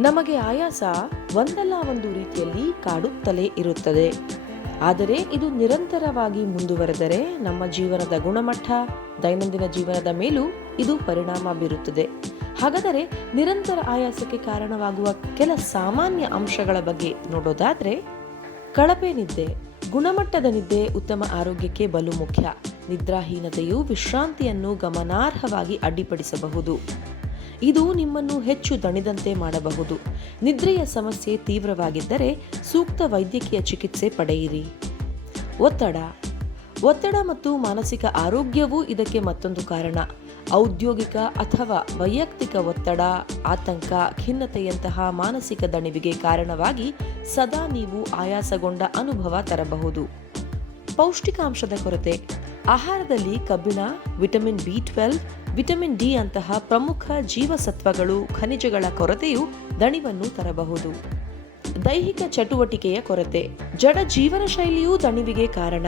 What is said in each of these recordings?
ನಮಗೆ ಆಯಾಸ ಒಂದಲ್ಲ ಒಂದು ರೀತಿಯಲ್ಲಿ ಕಾಡುತ್ತಲೇ ಇರುತ್ತದೆ. ಆದರೆ ಇದು ನಿರಂತರವಾಗಿ ಮುಂದುವರೆದರೆ ನಮ್ಮ ಜೀವನದ ಗುಣಮಟ್ಟ, ದೈನಂದಿನ ಜೀವನದ ಮೇಲೂ ಇದು ಪರಿಣಾಮ ಬೀರುತ್ತದೆ. ಹಾಗಾದರೆ ನಿರಂತರ ಆಯಾಸಕ್ಕೆ ಕಾರಣವಾಗುವ ಕೆಲ ಸಾಮಾನ್ಯ ಅಂಶಗಳ ಬಗ್ಗೆ ನೋಡೋದಾದರೆ, ಕಳಪೆ ನಿದ್ದೆ, ಗುಣಮಟ್ಟದ ನಿದ್ದೆ ಉತ್ತಮ ಆರೋಗ್ಯಕ್ಕೆ ಬಲು ಮುಖ್ಯ. ನಿದ್ರಾಹೀನತೆಯು ವಿಶ್ರಾಂತಿಯನ್ನು ಗಮನಾರ್ಹವಾಗಿ ಅಡ್ಡಿಪಡಿಸಬಹುದು. ಇದು ನಿಮ್ಮನ್ನು ಹೆಚ್ಚು ದಣಿದಂತೆ ಮಾಡಬಹುದು. ನಿದ್ರೆಯ ಸಮಸ್ಯೆ ತೀವ್ರವಾಗಿದ್ದರೆ ಸೂಕ್ತ ವೈದ್ಯಕೀಯ ಚಿಕಿತ್ಸೆ ಪಡೆಯಿರಿ. ಒತ್ತಡ. ಒತ್ತಡ ಮತ್ತು ಮಾನಸಿಕ ಆರೋಗ್ಯವೂ ಇದಕ್ಕೆ ಮತ್ತೊಂದು ಕಾರಣ. ಔದ್ಯೋಗಿಕ ಅಥವಾ ವೈಯಕ್ತಿಕ ಒತ್ತಡ, ಆತಂಕ, ಖಿನ್ನತೆಯಂತಹ ಮಾನಸಿಕ ದಣಿವಿಗೆ ಕಾರಣವಾಗಿ ಸದಾ ನೀವು ಆಯಾಸಗೊಂಡ ಅನುಭವ ತರಬಹುದು. ಪೌಷ್ಟಿಕಾಂಶದ ಕೊರತೆ. ಆಹಾರದಲ್ಲಿ ಕಬ್ಬಿಣ, vitamin B twelve vitamin D ಅಂತಹ ಪ್ರಮುಖ ಜೀವಸತ್ವಗಳು ಖನಿಜಗಳ ಕೊರತೆಯು ದಣಿವನ್ನು ತರಬಹುದು. ದೈಹಿಕ ಚಟುವಟಿಕೆಯ ಕೊರತೆ. ಜಡ ಜೀವನ ಶೈಲಿಯೂ ದಣಿವಿಗೆ ಕಾರಣ.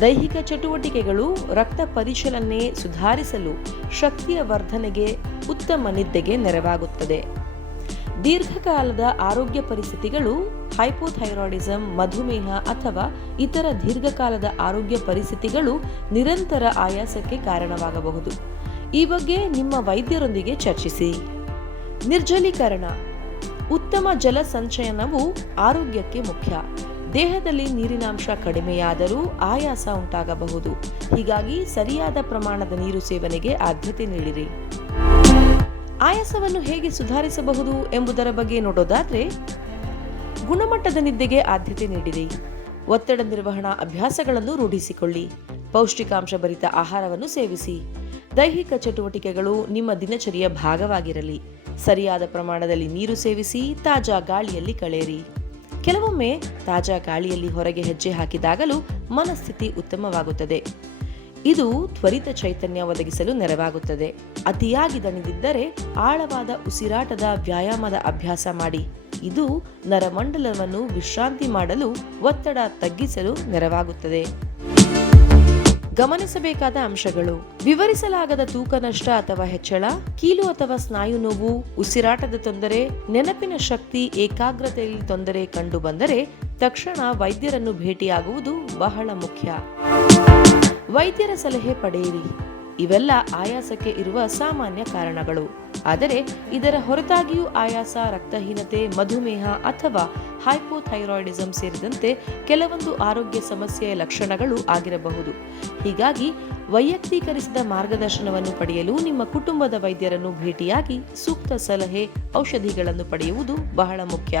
ದೈಹಿಕ ಚಟುವಟಿಕೆಗಳು ರಕ್ತ ಪರಿಚಲನೆ ಸುಧಾರಿಸಲು ಶಕ್ತಿಯ ವರ್ಧನೆಗೆ ಉತ್ತಮ ನಿದ್ದೆಗೆ ನೆರವಾಗುತ್ತದೆ. ದೀರ್ಘಕಾಲದ ಆರೋಗ್ಯ ಪರಿಸ್ಥಿತಿಗಳು ಹೈಪೋಥೈರಾಯ್ಡಿಸಮ್ ಮಧುಮೇಹ ಅಥವಾ ಇತರ ದೀರ್ಘಕಾಲದ ಆರೋಗ್ಯ ಪರಿಸ್ಥಿತಿಗಳು ನಿರಂತರ ಆಯಾಸಕ್ಕೆ ಕಾರಣವಾಗಬಹುದು. ಈ ಬಗ್ಗೆ ನಿಮ್ಮ ವೈದ್ಯರೊಂದಿಗೆ ಚರ್ಚಿಸಿ. ನಿರ್ಜಲೀಕರಣ. ಉತ್ತಮ ಜಲ ಸಂಚಯನವು ಆರೋಗ್ಯಕ್ಕೆ ಮುಖ್ಯ. ದೇಹದಲ್ಲಿ ನೀರಿನಾಂಶ ಕಡಿಮೆಯಾದರೂ ಆಯಾಸ ಉಂಟಾಗಬಹುದು. ಹೀಗಾಗಿ ಸರಿಯಾದ ಪ್ರಮಾಣದ ನೀರು ಸೇವನೆಗೆ ಆದ್ಯತೆ ನೀಡಿರಿ. ಆಯಾಸವನ್ನು ಹೇಗೆ ಸುಧಾರಿಸಬಹುದು ಎಂಬುದರ ಬಗ್ಗೆ ನೋಡೋದಾದ್ರೆ, ಗುಣಮಟ್ಟದ ನಿದ್ದೆಗೆ ಆದ್ಯತೆ ನೀಡಿರಿ. ಒತ್ತಡ ನಿರ್ವಹಣಾ ಅಭ್ಯಾಸಗಳನ್ನು ರೂಢಿಸಿಕೊಳ್ಳಿ. ಪೌಷ್ಟಿಕಾಂಶ ಭರಿತ ಆಹಾರವನ್ನು ಸೇವಿಸಿ. ದೈಹಿಕ ಚಟುವಟಿಕೆಗಳು ನಿಮ್ಮ ದಿನಚರಿಯ ಭಾಗವಾಗಿರಲಿ. ಸರಿಯಾದ ಪ್ರಮಾಣದಲ್ಲಿ ನೀರು ಸೇವಿಸಿ ತಾಜಾ ಗಾಳಿಯಲ್ಲಿ ಕಳೆಯಿರಿ ಕೆಲವೊಮ್ಮೆ ತಾಜಾ ಗಾಳಿಯಲ್ಲಿ ಹೊರಗೆ ಹೆಜ್ಜೆ ಹಾಕಿದಾಗಲೂ ಮನಸ್ಥಿತಿ ಉತ್ತಮವಾಗುತ್ತದೆ. ಇದು ತ್ವರಿತ ಚೈತನ್ಯ ಒದಗಿಸಲು ನೆರವಾಗುತ್ತದೆ. ಅತಿಯಾಗಿ ದಣಿದಿದ್ದರೆ ಆಳವಾದ ಉಸಿರಾಟದ ವ್ಯಾಯಾಮದ ಅಭ್ಯಾಸ ಮಾಡಿ. ಇದು ನರಮಂಡಲವನ್ನು ವಿಶ್ರಾಂತಿ ಮಾಡಲು ಒತ್ತಡ ತಗ್ಗಿಸಲು ನೆರವಾಗುತ್ತದೆ. ಗಮನಿಸಬೇಕಾದ ಅಂಶಗಳು. ವಿವರಿಸಲಾಗದ ತೂಕ ನಷ್ಟ ಅಥವಾ ಹೆಚ್ಚಳ, ಕೀಲು ಅಥವಾ ಸ್ನಾಯು ನೋವು, ಉಸಿರಾಟದ ತೊಂದರೆ, ನೆನಪಿನ ಶಕ್ತಿ, ಏಕಾಗ್ರತೆಯಲ್ಲಿ ತೊಂದರೆ ಕಂಡು ಬಂದರೆ ತಕ್ಷಣ ವೈದ್ಯರನ್ನು ಭೇಟಿಯಾಗುವುದು ಬಹಳ ಮುಖ್ಯ. ವೈದ್ಯರ ಸಲಹೆ ಪಡೆಯಿರಿ. ಇವೆಲ್ಲ ಆಯಾಸಕ್ಕೆ ಇರುವ ಸಾಮಾನ್ಯ ಕಾರಣಗಳು. ಆದರೆ ಇದರ ಹೊರತಾಗಿಯೂ ಆಯಾಸ, ರಕ್ತಹೀನತೆ, ಮಧುಮೇಹ ಅಥವಾ ಹೈಪೋಥೈರಾಯ್ಡಿಸಮ್ ಸೇರಿದಂತೆ ಕೆಲವೊಂದು ಆರೋಗ್ಯ ಸಮಸ್ಯೆಯ ಲಕ್ಷಣಗಳು ಆಗಿರಬಹುದು. ಹೀಗಾಗಿ ವೈಯಕ್ತೀಕರಿಸಿದ ಮಾರ್ಗದರ್ಶನವನ್ನು ಪಡೆಯಲು ನಿಮ್ಮ ಕುಟುಂಬದ ವೈದ್ಯರನ್ನು ಭೇಟಿಯಾಗಿ ಸೂಕ್ತ ಸಲಹೆ ಔಷಧಿಗಳನ್ನು ಪಡೆಯುವುದು ಬಹಳ ಮುಖ್ಯ.